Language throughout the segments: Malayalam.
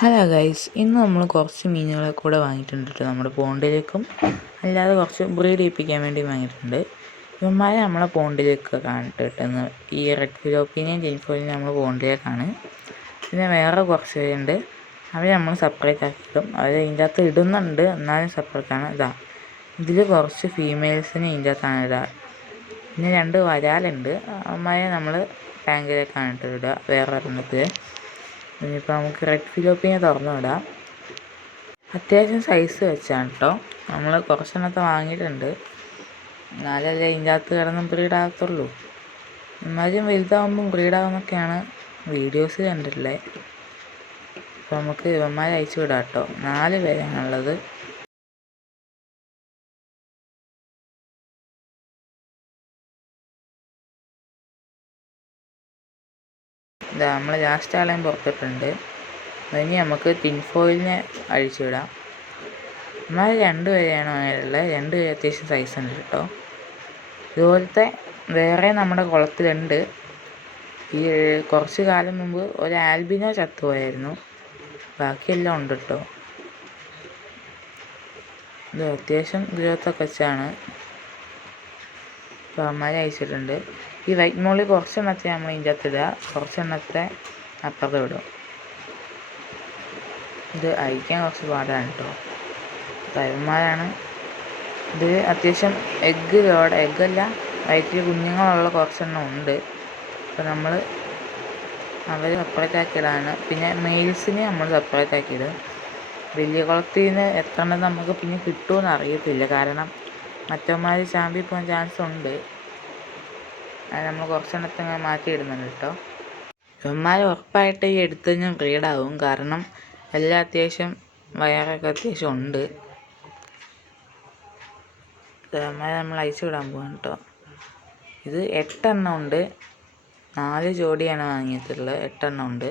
ഹലോ ഗൈസ്, ഇന്ന് നമ്മൾ കുറച്ച് മീനുകളെ കൂടെ വാങ്ങിയിട്ടുണ്ട് കേട്ടോ. നമ്മുടെ പോണ്ടിലേക്കും അല്ലാതെ കുറച്ച് ബ്രീഡ് ചെയ്യിപ്പിക്കാൻ വേണ്ടി വാങ്ങിയിട്ടുണ്ട്. ഇവന്മാരെ നമ്മളെ പോണ്ടിലേക്ക് കാണിട്ടിട്ടെന്ന് ഈ റെഡ് ഫിലോപ്പിനെയും ജെയിൻഫോലിനെയും നമ്മൾ പോണ്ടിലേക്കാണ്. പിന്നെ വേറെ കുറച്ച് പേരുണ്ട്, അവരെ നമ്മൾ സെപ്പറേറ്റ് ആക്കിയിട്ടും അവർ ഇതിൻ്റെ അകത്ത് ഇടുന്നുണ്ട്, എന്നാലും സെപ്പറേറ്റാണ്. ഇതിൽ കുറച്ച് ഫീമെയിൽസിനെ ഇതിൻ്റെ അകത്താണ് ഇടുക. പിന്നെ 2 വരാലുണ്ട്, അവന്മാരെ നമ്മൾ ടാങ്കിലേക്കാണ് ഇടുക വേറെ ഒരെണ്ണത്തിൽ. ഇനിയിപ്പോൾ നമുക്ക് റെഡ് ഫിലോപ്പിനെ തുറന്നു വിടാം. അത്യാവശ്യം സൈസ് വെച്ചാണ് കേട്ടോ, നമ്മൾ കുറച്ചെണ്ണത്തെ വാങ്ങിയിട്ടുണ്ട്. എന്നാലല്ലേ ഇതിൻ്റെ അകത്ത് കിടന്ന് ബ്രീഡാകത്തുള്ളൂ. എന്നാലും വലുതാകുമ്പം ബ്രീഡാകുന്നൊക്കെയാണ് വീഡിയോസ് കണ്ടിട്ടുള്ളത്. അപ്പോൾ നമുക്ക് ഇവന്മാരെ അയച്ചു വിടാം കേട്ടോ. 4 പേരാണുള്ളത്. നമ്മൾ ലാസ്റ്റ് ആളെയും പുറത്തിട്ടുണ്ട്. ഇനി നമുക്ക് ടിൻഫോയിലിനെ അഴിച്ചു വിടാം. എന്നാൽ 2 പേരെയാണ് ഉള്ളത്. 2 പേര് അത്യാവശ്യം സൈസ് ഉണ്ട് കേട്ടോ. ഇതുപോലത്തെ വേറെ നമ്മുടെ കുളത്തിലുണ്ട്. ഈ കുറച്ച് കാലം മുമ്പ് ഒരു ആൽബിനോ ചത്തുപോയായിരുന്നു, ബാക്കിയെല്ലാം ഉണ്ട് കേട്ടോ. ഇത് അത്യാവശ്യം ഗ്രോത്തൊക്കെ വെച്ചാണ്. അപ്പോൾ അമ്മമാരെ അയച്ചിട്ടുണ്ട്. ഈ വൈറ്റ് മോളി കുറച്ചെണ്ണത്തെ നമ്മൾ ഇതിൻ്റെ അകത്ത് ഇടുക, കുറച്ചെണ്ണത്തെ അപ്പുറത്ത് വിടും. ഇത് അയക്കാൻ കുറച്ച് പാടാണ് കേട്ടോ. തൈവന്മാരാണ് ഇത്. അത്യാവശ്യം എഗ്ഗല്ല വയറ്റിൽ കുഞ്ഞുങ്ങളുള്ള കുറച്ചെണ്ണം ഉണ്ട്. അപ്പോൾ നമ്മൾ അവർ സെപ്പറേറ്റ് ആക്കിയിടാണ്. പിന്നെ മെയിൽസിനെ നമ്മൾ സെപ്പറേറ്റ് ആക്കിയിടും. വലിയ കുളത്തിൽ നിന്ന് എത്ര എണ്ണം നമുക്ക് പിന്നെ കിട്ടുമെന്ന് അറിയത്തില്ല, കാരണം മറ്റവന്മാർ ചാമ്പി പോകാൻ ചാൻസ് ഉണ്ട്. അത് നമ്മൾ കുറച്ചെണ്ണത്തെ മാറ്റിയിടുന്നുണ്ട് കേട്ടോ. ഇവന്മാർ ഉറപ്പായിട്ട് ഈ എടുത്ത് കഴിഞ്ഞാൽ ബ്രീഡാവും, കാരണം എല്ലാം അത്യാവശ്യം വയറൊക്കെ അത്യാവശ്യം ഉണ്ട്. ഇവന്മാരെ നമ്മൾ അയച്ചു വിടാൻ പോകാൻ കേട്ടോ. ഇത് 8 എണ്ണം ഉണ്ട്. 4 ജോഡിയാണ് വാങ്ങിയിട്ടുള്ളത്. 8 എണ്ണം ഉണ്ട്.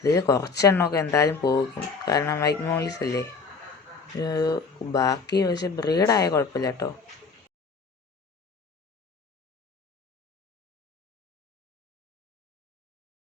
ഇതിൽ കുറച്ചെണ്ണമൊക്കെ എന്തായാലും പോകും, കാരണം വൈറ്റ് മോളീസ് അല്ലേ. ബാക്കി പക്ഷെ ബ്രീഡായ കുഴപ്പമില്ല കേട്ടോ.